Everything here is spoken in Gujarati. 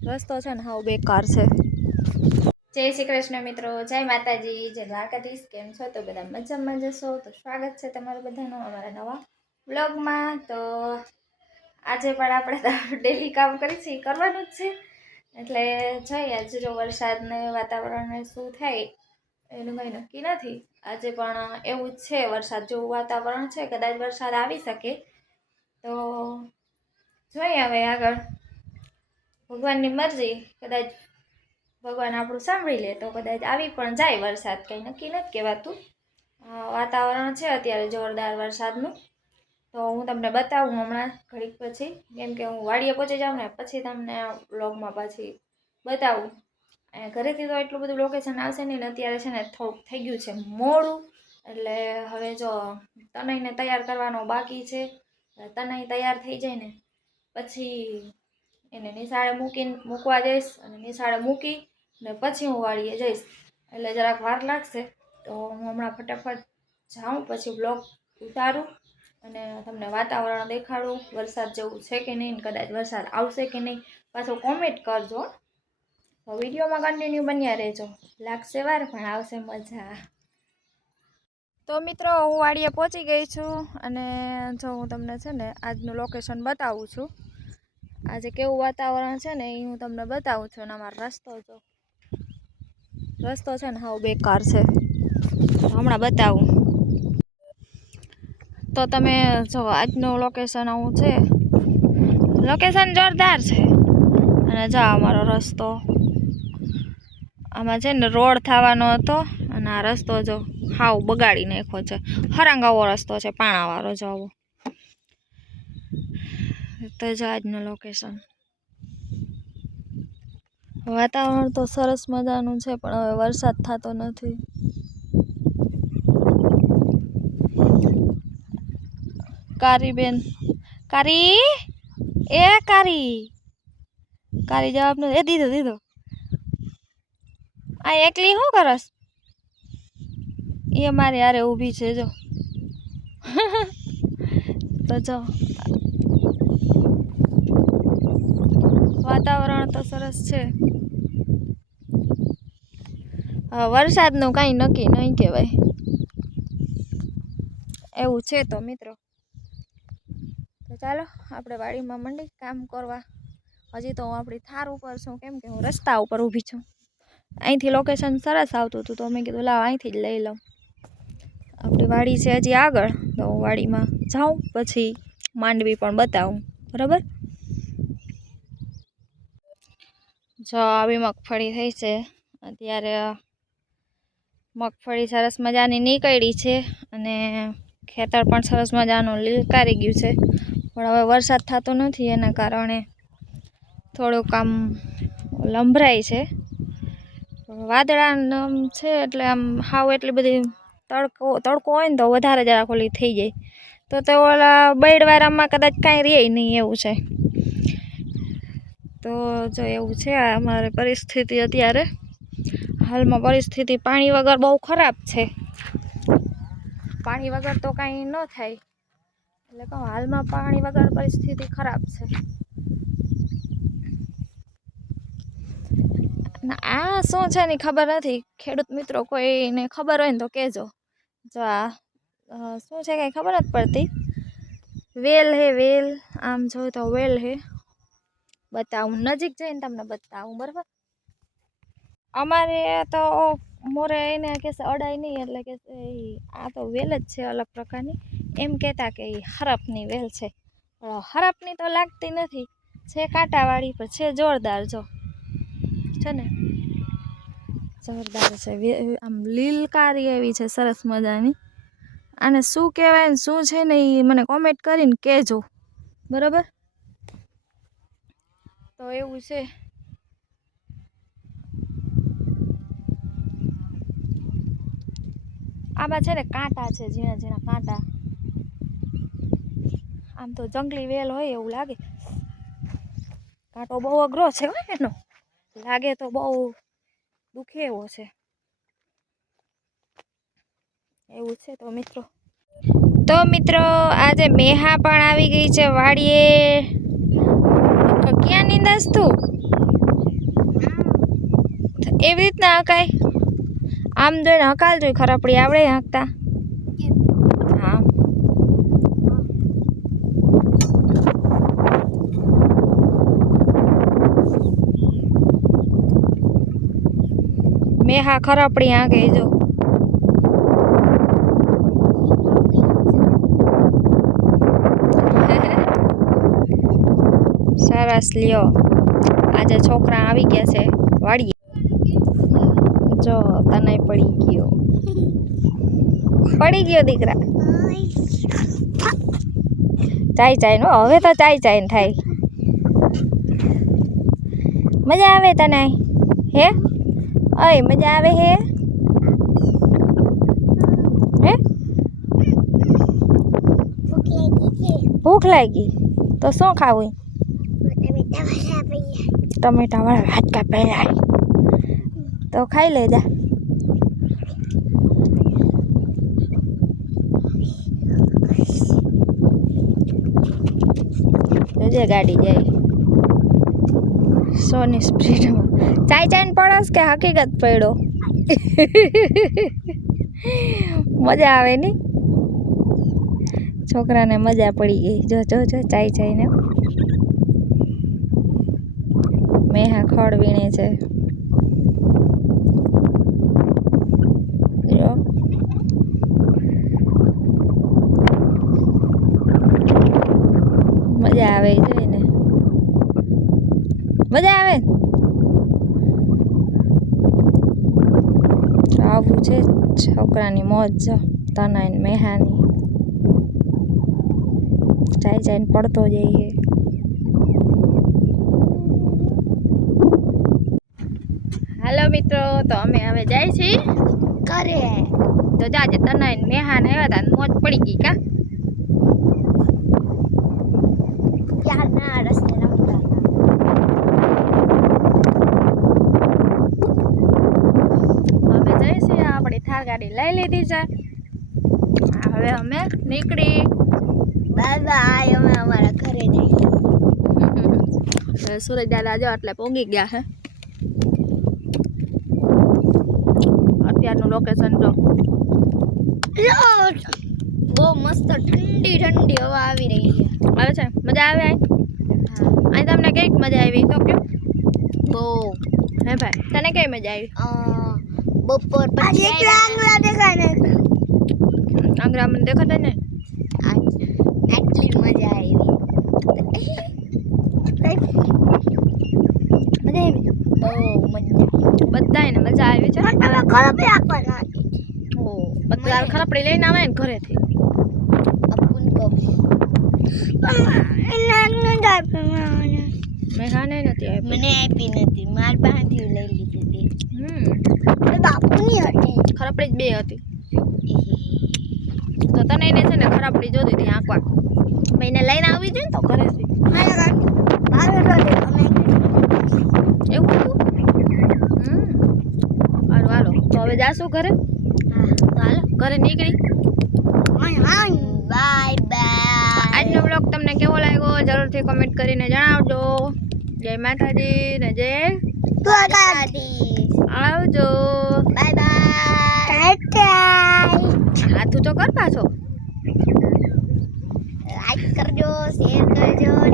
રસ્તો છે ને હાવ બેકાર છે. જય શ્રી કૃષ્ણ મિત્રો, જય માતાજી, જય દ્વારકાધીશ. કેમ છો? તો બધા મજામાં જશો. તો સ્વાગત છે તમારું બધાનું અમારા નવા વ્લોગમાં. તો આજે પણ આપણે ડેલી કામ કરીએ કરવાનું જ છે, એટલે જોઈએ આજે જો વરસાદને વાતાવરણ શું થાય એનું કંઈ નક્કી નથી. આજે પણ એવું જ છે, વરસાદ જેવું વાતાવરણ છે, કદાચ વરસાદ આવી શકે. તો જોઈએ હવે આગળ ભગવાનની મરજી, કદાચ ભગવાન આપણું સાંભળી લે તો કદાચ આવી પણ જાય વરસાદ, કંઈ નક્કી નથી કહેવાતું. વાતાવરણ છે અત્યારે જોરદાર વરસાદનું. તો હું તમને બતાવું હમણાં ઘડીક પછી, કેમ કે હું વાડીએ પહોંચી જાઉં ને પછી તમને વ્લોગમાં પછી બતાવું. ઘરેથી તો એટલું બધું લોકેશન આવશે નહીં ને, અત્યારે છે ને થોડુંક થઈ ગયું છે મોડું, એટલે હવે જો તનયને તૈયાર કરવાનો બાકી છે. તનય તૈયાર થઈ જાય ને પછી એને નિશાળે મૂકવા જઈશ, અને નિશાળે મૂકી ને પછી હું વાડીએ જઈશ, એટલે જરાક વાર લાગશે. તો હું હમણાં ફટાફટ જાઉં, પછી બ્લોગ ઉતારું અને તમને વાતાવરણ દેખાડું વરસાદ જેવું છે કે નહીં, કદાચ વરસાદ આવશે કે નહીં. પાછું કોમેન્ટ કરજો. તો વિડીયોમાં કન્ટિન્યુ બન્યા રહેજો, લાગશે વાર પણ આવશે મજા. તો મિત્રો હું વાડીએ પહોંચી ગઈ છું, અને જો હું તમને છે ને આજનું લોકેશન બતાવું છું. આજે કેવું વાતાવરણ છે ને એ હું તમને બતાવું છું. અને અમારો રસ્તો છે ને હાવ બેકાર છે, હમણાં બતાવું. તો તમે જો આજનું લોકેશન આવું છે, લોકેશન જોરદાર છે. અને જા અમારો રસ્તો, આમાં છે ને રોડ થવાનો હતો, અને આ રસ્તો જો હાવ બગાડી નાખ્યો છે. હરાંગાવો રસ્તો છે, પાણાવાળો જો આવો. તો જો આજનું લોકેશન. વાતાવરણ તો સરસ મજાનું છે, પણ હવે વરસાદ થતો નથી. કારી બેન, કારી એ કારી જવાબ ન એ દીધો. આ એકલી શું કરસ? એ મારી હારે ઊભી છે જો. તો જો વાતાવરણ તો સરસ છે. વરસાદનું કાંઈ નક્કી નહીં કહેવાય એવું છે. તો મિત્રો તો ચાલો આપણે વાડીમાં મંડી કામ કરવા. હજી તો હું આપણી થાર ઉપર છું, કેમ કે હું રસ્તા ઉપર ઊભી છું. અહીંથી લોકેશન સરસ આવતું હતું, તો મેં કીધું લાવ અહીંથી જ લઈ લઉં. આપણી વાડી છે હજી આગળ, તો હું વાડીમાં જાઉં પછી માંડવી પણ બતાવું, બરાબર. જો આવી મગફળી થઈ છે અત્યારે. મગફળી સરસ મજાની નીકળી છે, અને ખેતર પણ સરસ મજાનું લીલકારી ગયું છે. પણ હવે વરસાદ થતો નથી, એના કારણે થોડુંક આમ લંભરાય છે. વાદળા છે એટલે આમ હાવ એટલી બધી તડકો હોય ને તો વધારે જરાક ઓલી થઈ જાય, તો તે ઓલા બૈડવારામાં કદાચ કાંઈ રહે નહીં એવું છે. તો જો એવું છે આ અમારી પરિસ્થિતિ અત્યારે. હાલમાં પરિસ્થિતિ પાણી વગર બહુ ખરાબ છે. પાણી વગર તો કાંઈ ન થાય, એટલે કહું હાલમાં પાણી વગર પરિસ્થિતિ ખરાબ છે. આ શું છે ને ખબર નથી. ખેડૂત મિત્રો કોઈને ખબર હોય ને તો કહેજો. જો આ શું છે કાંઈ ખબર નથી પડતી. વેલ હે વેલ, આમ જોયું તો વેલ હે. બતાવું નજીક જઈને તમને બતાવું, બરાબર. અમારે તો મોરે એને કે અડાય નહીં, એટલે કે આ તો વેલ જ છે અલગ પ્રકારની. એમ કહેતા કે એ હરફની વેલ છે, પણ હરફની તો લાગતી નથી. છે કાંટાવાળી, પણ છે જોરદાર. જો છે ને જોરદાર છે, આમ લીલકારી એવી છે સરસ મજાની. આને શું કહેવાય ને શું છે ને એ મને કોમેન્ટ કરીને કહેજો, બરાબર. તો એવું છે. આમાં છે ને કાંટા છે, ઝીણા ઝીણા કાંટા. આમ તો જંગલી વેલ હોય એવું લાગે. કાંટો બહુ અઘરો છે એનો, લાગે તો બહુ દુખે એવો છે, એવું છે. તો મિત્રો આજે મેહા પણ આવી ગઈ છે વાડીએ. ક્યાં નીંદસ તું? એવી રીતના હકાય આમ જોઈને હકાલ જોઈ ખરાપડી આવડે હાંકતા હા મેં હા ખરાપડી હાંકે જો સરસ લ્યો આજે છોકરા આવી ગયા છે વાડીએ જો તને પડી ગયો દીકરા ચાય નો હવે તો ચાય ને થાય મજા આવે તને હે અય મજા આવે હે હે ભૂખ લાગી તો શું ખાવું ટમેટા વાળા હાડકા પહેલા તો ખાઈ લેજા જોજે ગાડી જાય સોની સ્પીડમાં ચાય ને પડસ કે હકીકત પડ્યો મજા આવે ની છોકરાને મજા પડી ગઈ જો ચાય ને મેં હા ખડ વીણે છે જો મજા આવે જોઈને મજા આવે આવું છે છોકરાની મોજ જો તના મેહાની ચાય ને પડતો જઈએ હાલો મિત્રો તો અમે હવે જાય છીએ ઘરે તો જાજે તના મેહાને આવ્યા હતા મોજ પડી ગઈ કા ક્યારના રસ્તે રમતા અમે જઈએ છીએ આપણી થાર ગાડી લઈ લીધી છે હવે અમે નીકળી બાય બાય અમે અમારા ઘરે જઈએ સુરજ દાદા જો એટલે પોગી ગયા છે અત્યારનું લોકેશન જો બહુ મસ્ત ઠંડી હવા આવી રહી છે આવે છે મજા આવે અહીં તમને કઈક મજા આવી તો કે બહુ હે ભાઈ તને કઈ મજા આવી બપોર પછી આંગળા દેખાય ને આંગળા મને દેખાતા ને આટલી મજા આવી બહુ મજા બધાને મજા આવી છે બધા ખરાપડી લઈને આવે ને ઘરેથી મેં ખાને નથી આપી મને આપી નથી માર પાસેથી લઈ લીધી હતી બાપુની હતી ખરાપડી જ બે હતી તો તને એને છે ને ખરાપડી જોતી હતી આંકવા મેં એને લઈને આવી જોઈએ ને તો ઘરેથી એવું હતું સારું હાલો તો હવે જાશું ઘરે હા હાલો ઘરે નીકળી બાય બાય આજનો બ્લોગ તમને કેવો લાગ્યો જરૂરથી કમેન્ટ કરીને જણાવજો જય માતાજી ને જય દ્વારકાધીશ આવજો બાય બાય હાથ તો કર પાછો લાઈક કરજો શેર કરજો